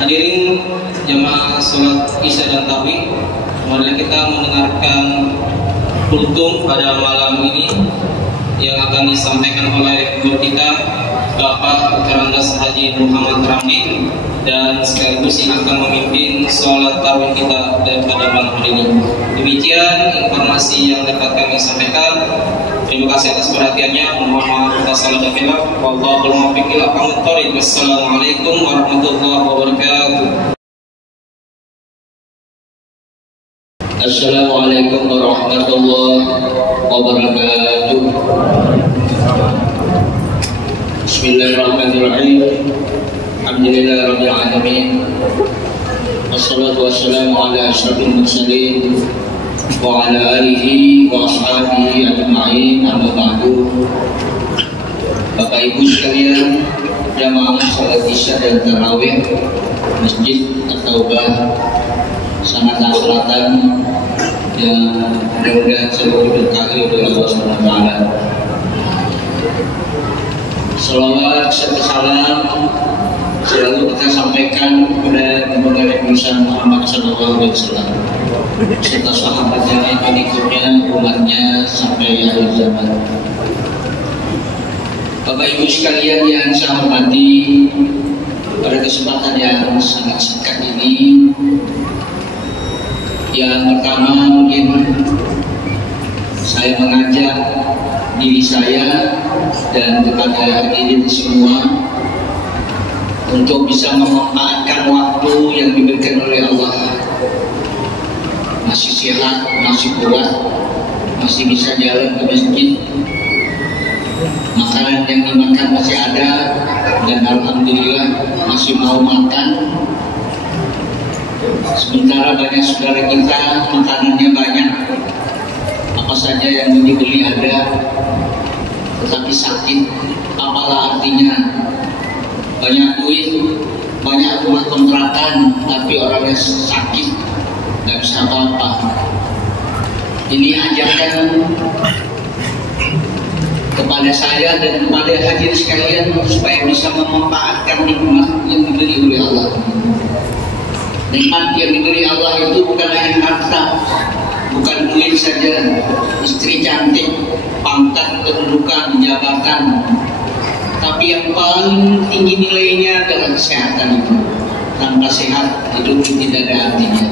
Hadirin jamaah sholat Isya dan Tarawih, mari kita mendengarkan kultum pada malam ini yang akan disampaikan oleh guru kita Bapak Dr. Haji Muhammad Ramli, dan sekaligus yang akan memimpin sholat tarawih kita pada malam hari ini. Demikian informasi yang dapat kami sampaikan. Terima kasih atas perhatiannya. Mohon maaf atas salah dan khilaf. Wallahul muwaffiq ila aqwamit thoriq. Wassalamualaikum warahmatullahi wabarakatuh. Assalamualaikum warahmatullahi wabarakatuh. Bismillahirrahmanirrahim. Alhamdulillahirabbil alamin. Wassalatu wassalamu ala asyrafil mursalin wa ala alihi wa ashabihi ajma'in, amma ba'du. Bapak Ibu sekalian, jamaah salat Isya dan Tarawih Masjid At-Taubah Sangat Selatan yang mudah-mudahan selalu diberkahi oleh Allah SWT. Salawat serta salam selalu kita sampaikan kepada Nabi Muhammad SAW serta sahabatnya, pengikutnya, umatnya sampai akhir zaman. Bapak Ibu sekalian yang saya hormati, pada kesempatan yang sangat singkat ini, yang pertama mungkin saya mengajak diri saya dan kepada hadirin semua untuk bisa memanfaatkan waktu yang diberikan oleh Allah. Masih sehat, masih kuat, masih bisa jalan ke masjid, makanan yang dimakan masih ada, dan alhamdulillah masih mau makan. Sementara banyak saudara kita makanannya banyak, apa saja yang dibeli ada, tetapi sakit. Apalah artinya banyak duit, banyak rumah kontrakan, tapi orangnya sakit, nggak bisa apa-apa. Ini ajakan kepada saya dan kepada hadirin sekalian supaya bisa memanfaatkan nikmat yang diberi oleh Allah. Nikmat yang diberi Allah itu bukan hanya harta, bukan duit saja, istri cantik, pangkat, kedudukan, jabatan, tapi yang paling tinggi nilainya adalah kesehatan itu. Tanpa sehat hidup tidak ada artinya.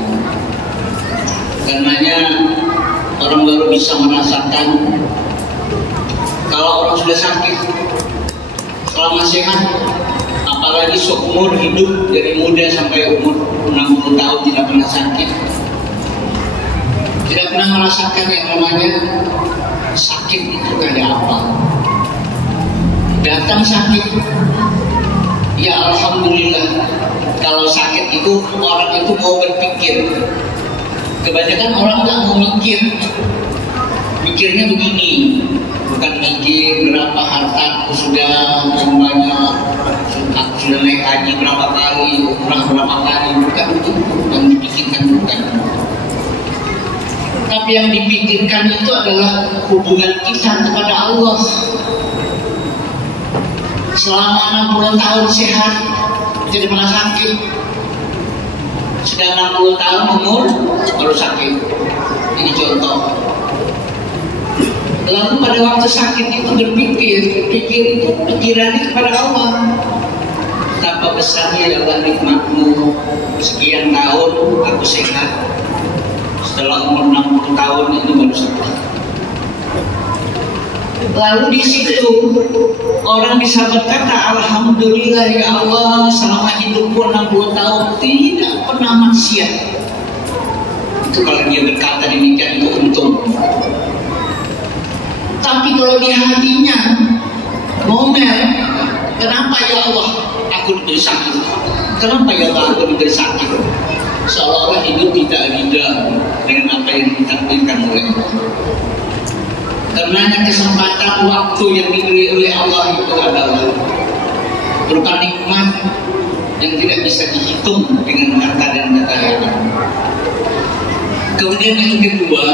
Karenanya orang baru bisa merasakan kalau orang sudah sakit. Selama sehat, apalagi seumur hidup dari muda sampai umur 60 tahun tidak pernah sakit, tidak pernah merasakan yang namanya sakit itu kayak apa. Datang sakit, ya alhamdulillah. Kalau sakit itu orang itu mau berpikir. Kebanyakan orang nggak mau mikir, mikirnya begini, bukan mikir berapa harta aku sudah banyak, aku sudah naik haji berapa kali, umrah berapa kali, bukan itu yang dipikirkan, bukan. Tapi yang dipikirkan itu adalah hubungan kita kepada Allah. Selama 60 tahun sehat, tidak pernah sakit. Sudah 60 tahun umur, baru sakit. Ini contoh. Lalu pada waktu sakit itu berpikir, pikir itu pikirannya kepada Allah. Betapa besarnya adalah nikmatmu. Sekian tahun aku sehat. Setelah umur 60 tahun itu baru sakit. Lalu di situ orang bisa berkata, alhamdulillah ya Allah, selama hidupku 60 tahun tidak pernah maksiat. Itu kalau dia berkata demikian, itu untung. Tapi kalau di hatinya ngomel, kenapa ya Allah aku diberi sakit? Kenapa ya Allah aku diberi sakit? Seolah-olah hidup tidak ridha dengan apa yang ditakdirkan oleh Allah. Karenanya kesempatan waktu yang diberi oleh Allah itu adalah berupa nikmat yang tidak bisa dihitung dengan harta dan kekayaan. Kemudian yang kedua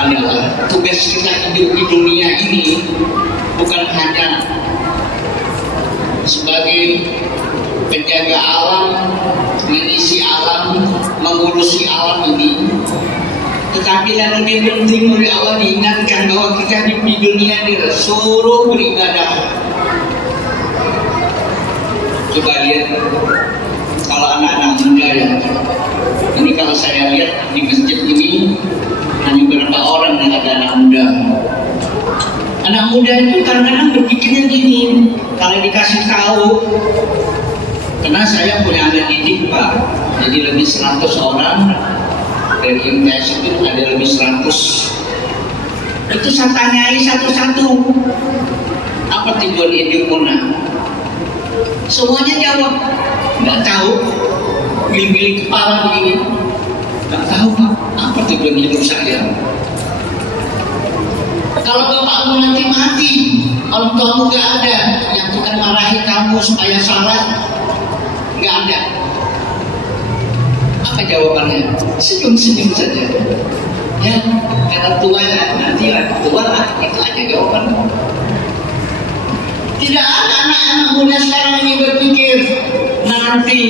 adalah tugas kita hidup di dunia ini bukan hanya sebagai penjaga alam, mengisi alam, mengurusi alam ini. Tetapi yang lebih penting oleh Allah diingatkan bahwa kita di dunia ini suruh beribadah. Coba lihat kalau anak-anak muda ya. Ini kalau saya lihat di masjid ini hanya beberapa orang yang ada anak muda. Anak muda itu kadang-kadang berpikirnya gini, kalau dikasih tahu, karena saya punya anak didik Pak, jadi lebih 100 orang dari MTS itu ada lebih 100. Itu saya tanyai satu-satu, apa tujuan hidup Mona? Semuanya jawab, nggak tahu. Pilih-pilih kepala begini, nggak tahu Pak, apa tujuan hidup saya? Kalau bapakmu nanti mati, orang tuamu nggak ada yang akan marahi kamu supaya salah, nggak ada. Apa jawabannya? Senyum-senyum saja. Ya, karena tuanya nanti tua lah, itu aja jawabannya. Tidak ada anak-anak muda sekarang ini berpikir nanti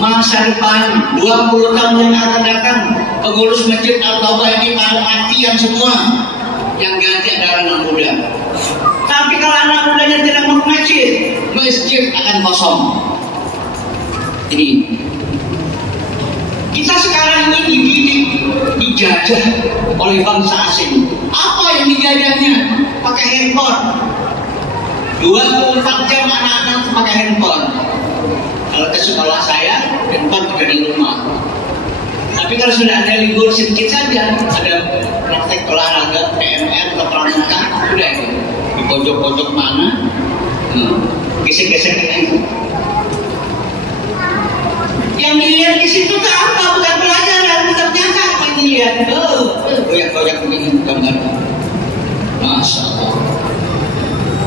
masa depan 20 tahun yang akan datang pengurus masjid Al-Taubah ini pada matian semua, yang ganti adalah anak muda. Tapi kalau anak mudanya tidak mau masjid, masjid akan kosong. Ini kita sekarang ini dididik, dijajah oleh bangsa asing. Apa yang dijajahnya? Pakai handphone. 24 jam anak-anak pakai handphone. Kalau ke sekolah saya, handphone juga di rumah. Tapi kalau sudah ada libur sedikit saja, ada praktek olahraga, PMR atau pramuka, udah itu di pojok-pojok mana, gesek-gesek itu. Yang dilihat di situ tuh apa? Bukan pelajaran, ternyata apa yang dilihat? Goyak-goyak begini gambar. Masya Allah.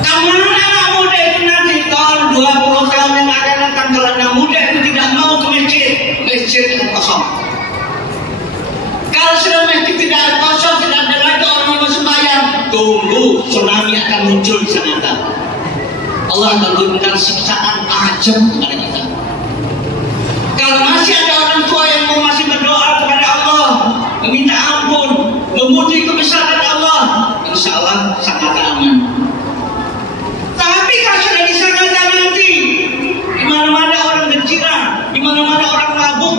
Kamar anak muda itu nanti tahun 20 tahun yang akan datang, kalau anak muda itu tidak mau ke masjid, masjid itu kosong. Kalau sudah masjid tidak kosong, tidak ada lagi orang yang sembahyang, tunggu tsunami akan muncul di sana. Allah akan turunkan siksaan ajab kepada kita. Kalau masih ada orang tua yang mau masih berdoa kepada Allah, meminta ampun, memuji kebesaran Allah, insya Allah sangat aman. Tapi kalau sudah di sana nanti, di mana-mana orang berjira, di mana-mana orang mabuk,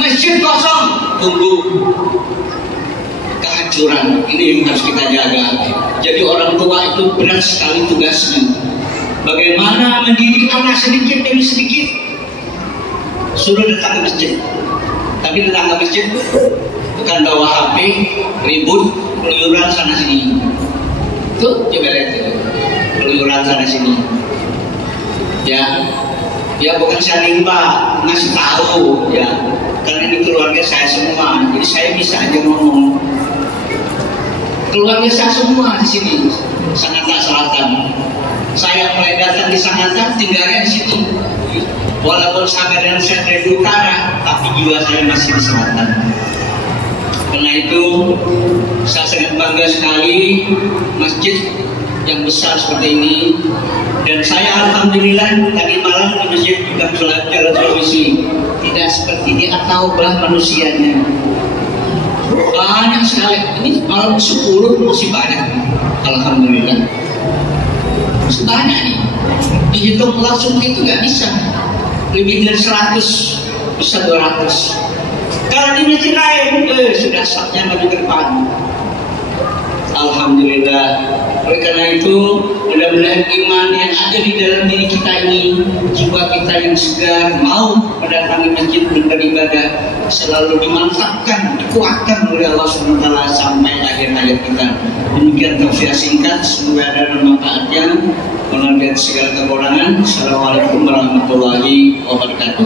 masjid kosong, tunggu kehancuran. Ini yang harus kita jaga. Jadi orang tua itu berat sekali tugasnya. Bagaimana mendidik anak sedikit demi sedikit. Suruh datang ke masjid. Tapi datang ke masjid bukan bawa HP, ribut, keluyuran sana sini. Tuh, coba lihat itu. Keluyuran sana sini. Ya bukan saya nimba, ngasih tahu ya. Karena ini keluarga saya semua, jadi saya bisa aja ngomong. Keluarga saya semua di sini, Sangatta Selatan. Saya mulai datang di Sangatta, tinggalnya di situ. Walaupun saya dari utara, tapi jiwa saya masih di selatan. Karena itu saya sangat bangga sekali masjid yang besar seperti ini. Dan saya alhamdulillah tadi malam di masjid juga jalan televisi. Tidak seperti di At-Taubah manusianya. Banyak sekali. Ini malam 10 masih banyak. Alhamdulillah. Masih banyak nih. Dihitung langsung itu nggak bisa. Lebih dari 100, bisa 200. Kalau di masjid lain, sudah sapnya maju ke depan. Alhamdulillah. Oleh karena itu, mudah-mudahan iman yang ada di dalam diri kita ini, jiwa kita yang segar, mau mendatangi masjid dan beribadah, selalu dimantapkan, dikuatkan oleh Allah SWT sampai akhir hayat kita. Demikian tausiah singkat, semoga ada manfaatnya. Mengenai segala kekurangan. Assalamualaikum warahmatullahi wabarakatuh.